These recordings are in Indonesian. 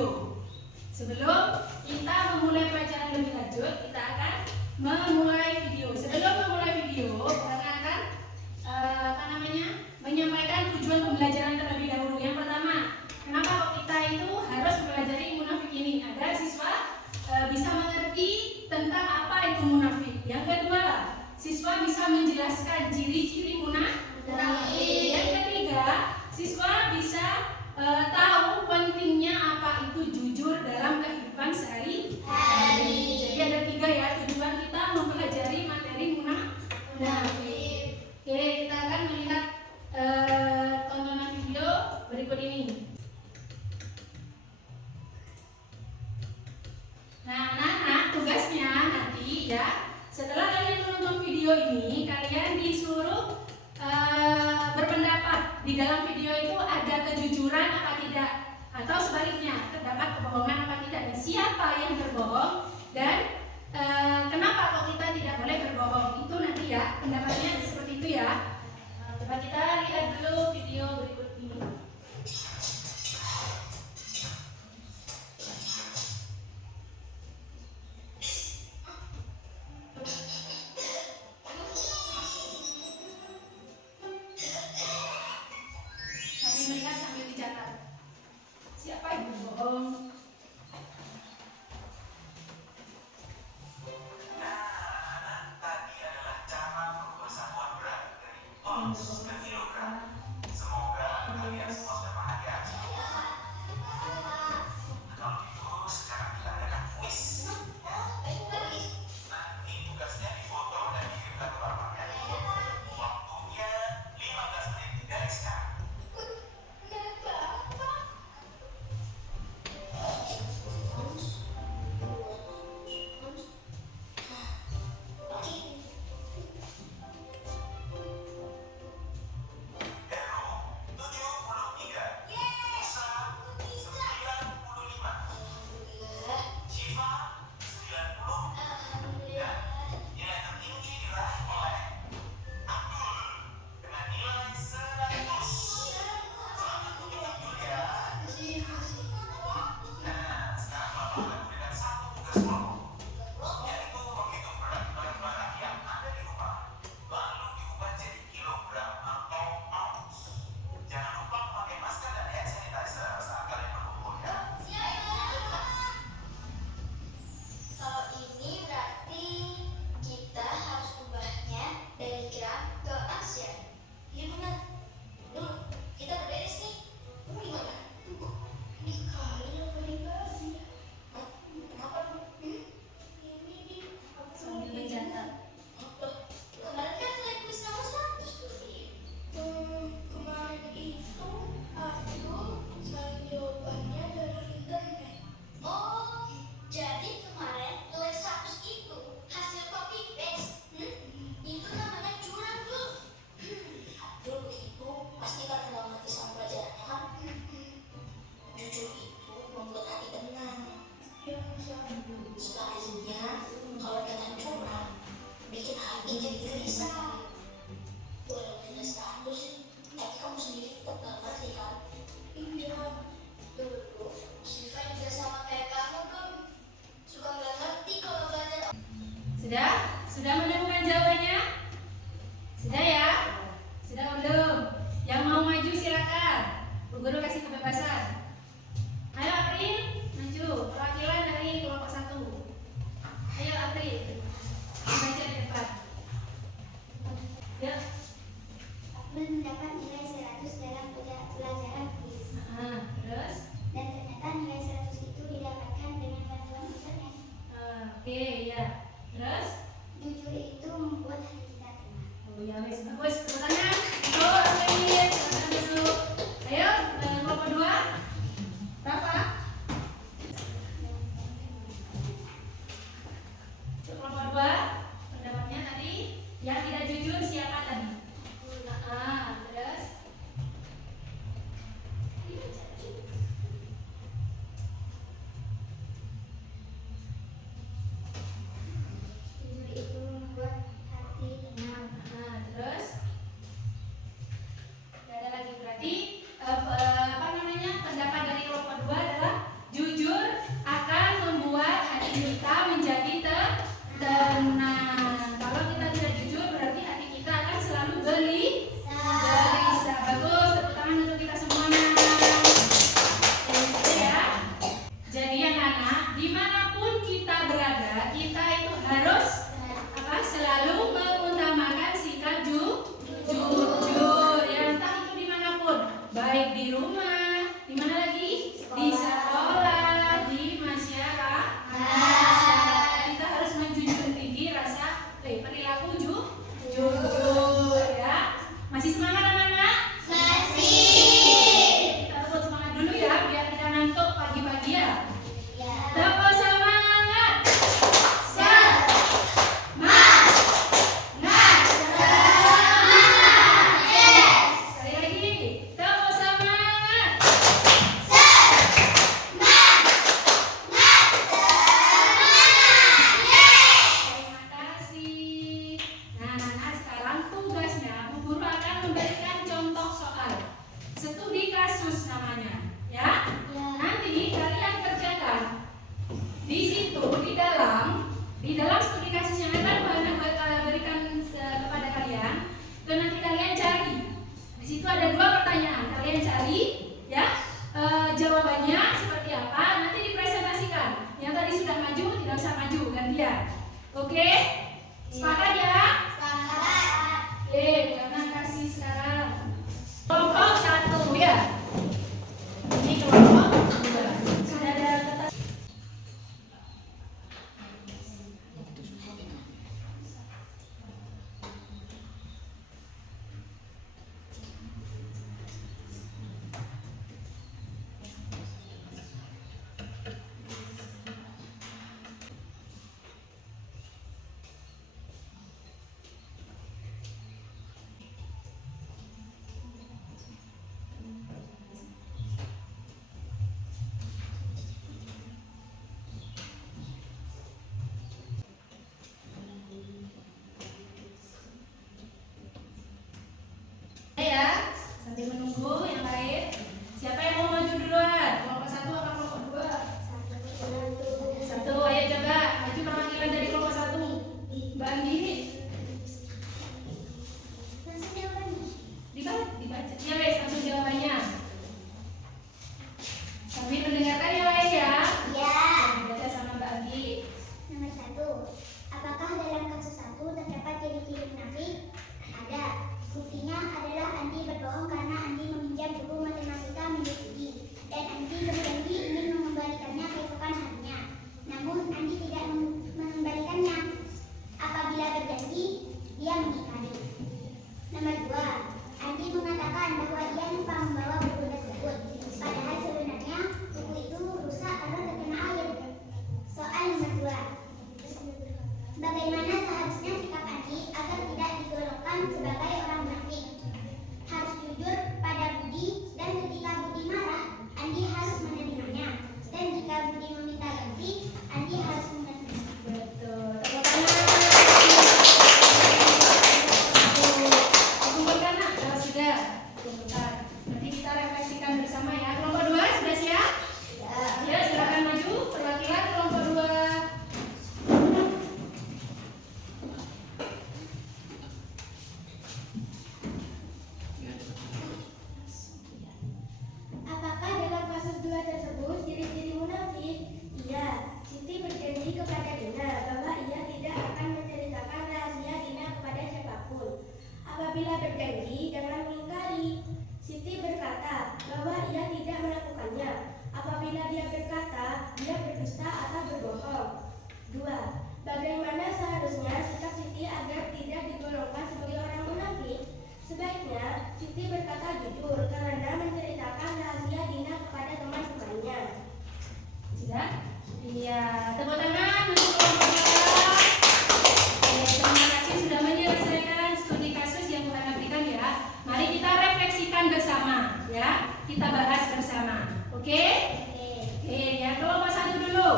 video. Sebelum kita memulai pelajaran lebih lanjut, kita akan memulai video. Sebelum memulai video, kita akan menyampaikan tujuan pembelajaran terlebih dahulu. Yang pertama, kenapa kok kita itu harus mempelajari munafik ini? Agar siswa bisa mengerti tentang apa itu munafik. Yang kedua, siswa bisa menjelaskan ciri-ciri munafik. Yang ketiga, siswa bisa tahu pentingnya apa itu jujur dalam kehidupan sehari-hari. Jadi ada 3 ya tujuan kita mempelajari materi munafik. Oke, kita akan melihat tontonan video berikut ini. Nah, anak-anak, tugasnya nanti ya, setelah kalian menonton video ini, kalian disuruh berpendapat di dalam video itu ada kejujuran apa tidak, atau sebaliknya terdapat kebohongan apa tidak, dan siapa yang berbohong, dan kenapa kok kita tidak boleh berbohong. Itu nanti ya pendapatnya seperti itu ya. Coba kita lihat dulu video berikut ini. Sambil dicatat siapa yang berbohong. Tadi adalah cara persamuan berat dari ons ke kilogram. Semoga kalian semua sudah bahagia. Kalau gitu sekarang kita adakan kuis. Nanti tugasnya difoto dan dikirimkan ke bapaknya. Waktunya 15 menit dari sekarang. kasus namanya, ya. Nanti kalian kerjakan di situ di dalam studi kasus yang akan Tuhan berikan kepada kalian. Dan nanti kalian cari. Di situ ada 2 pertanyaan. Kalian cari, ya. Jawabannya seperti apa? Nanti dipresentasikan. Yang tadi sudah maju tidak usah maju, gantian. Oke? Sepakat ya? Oke, karena kasih sekarang kelompok 1 ya. Ini kelompok 2. Sudah ada kata. Ya, sambil menunggu yang lain. Siapa yang mau maju duluan? Kelompok 1 apa kelompok 2? 1. Ayo coba maju perwakilan dari kelompok 1. Mbak Andi. Dibaca. Ya wes, langsung jawabannya. Sambil mendengarkan yang lain ya. Dibaca sama Mbak Andi. Nomor 1. Apakah dalam kasus 1 terdapat ciri-ciri munafik? Ada. Buktinya adalah Andi berbohong karena Andi meminjam buku matematika milik Budi dan Andi berjanji ingin mengembalikannya keesokan harinya. Namun Andi tidak mengembalikannya. Apabila berjanji, dia mengingkari. Nomor 2. Andi mengatakan bahwa ia lupa membawa buku tersebut. Padahal sebenarnya buku itu rusak karena terkena air. Soal nomor 2. Bagaimana seharusnya sikap Andi agar tidak digolongkan sebagai orang munafik? Harus jujur pada Budi dan ketika Budi marah, Andi harus menerimanya. Dan jika Budi meminta ganti, Andi harus mengganti. Betul. Tepuk tangan. Kumpulkan nak kalau sudah. Kumpulkan. Nanti kita refleksikan bersama ya. Kelompok 2 sudah siap? Ya, silakan maju perwakilan kelompok 2. Apakah dalam kasus 2 tersebut ciri-ciri munafik? Iya, Siti berjanji kepada Dina bahwa ia tidak akan menceritakan rahasia Dina kepada siapapun. Apabila berjanji, jangan mengingkari. Siti berkata bahwa ia tidak melakukannya. Apabila dia berkata, dia berdusta atau berbohong. 2. Bagaimana seharusnya sikap Siti agar tidak digolongkan sebagai orang munafik? Sebaiknya Siti berkata jujur karena menceritakan rahasia Dina kepada teman-temannya. Sudah? Iya. Tepuk tangan untuk kelompok 2. Oke, terima kasih sudah menyelesaikan studi kasus yang Tuhan berikan ya. Mari kita refleksikan bersama ya. Kita bahas bersama. Oke? Oke, ya kelompok 1 dulu.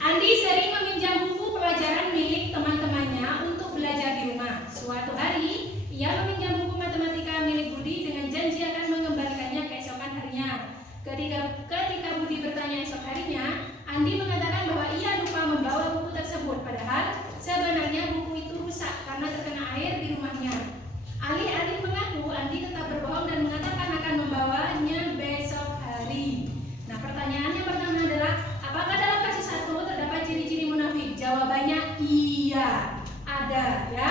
Andi sering meminjam buku pelajaran milik teman-temannya untuk belajar di rumah. Suatu hari, ia meminjam buku matematika milik Budi dengan janji akan mengembalikannya keesokan harinya. Ketika Budi bertanya esok harinya, Andi mengatakan bahwa ia lupa membawa buku tersebut. Padahal sebenarnya buku itu rusak karena terkena air di rumahnya. Alih-alih mengaku, Andi tetap berbohong dan mengatakan akan membawanya besok hari. Nah, pertanyaan yang pertama adalah, apakah dalam kasus 1 terdapat ciri-ciri munafik? Jawabannya iya, ada ya.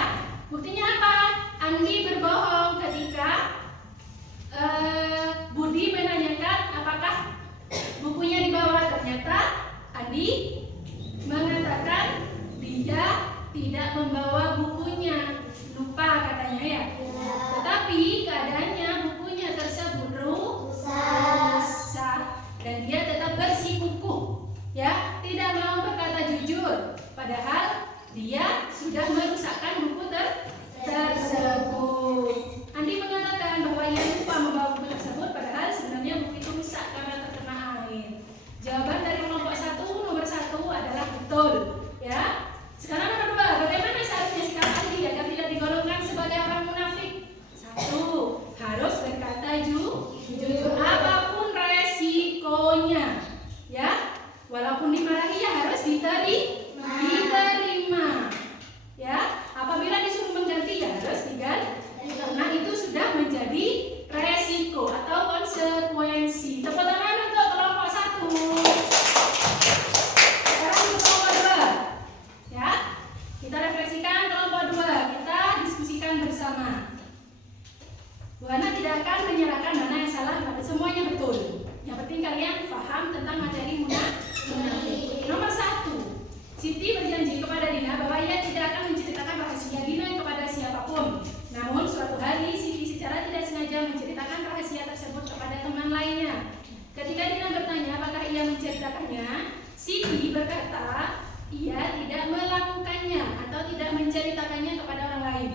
Buktinya apa? Andi berbohong ketika Budi menanyakan apakah bukunya dibawa. Ternyata Andi mengatakan dia tidak membawa bukunya, lupa katanya ya. Tetapi keadaannya bukunya tersebut rusak dan dia tetap bersikukuh ya, tidak mau berkata jujur. Padahal dia sudah merusakkan buku tersebut. Andi mengatakan bahwa ia lupa membawa buku tersebut, padahal sebenarnya buku itu rusak karena terkena air. Jawaban dari kelompok 1 nomor 1 adalah betul ya. Sekarang nomor 2, bagaimana seharusnya sikap Siti berkata ia tidak melakukannya atau tidak menceritakannya kepada orang lain.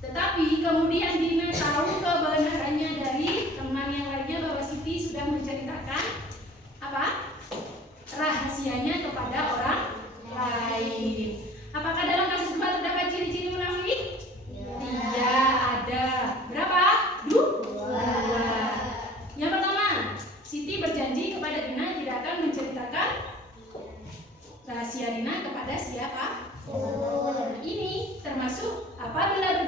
Tetapi kemudian Dina tahu kebenarannya dari teman yang lainnya bahwa Siti sudah menceritakan apa? Rahasianya kepada orang lain. Apakah dalam kasus 2 terdapat ciri-ciri munafik? Iya, ada. Berapa? 2. Yang pertama, Siti berjanji kepada Dina tidak akan menceritakan rahasia Dina kepada siapa? Ini termasuk apabila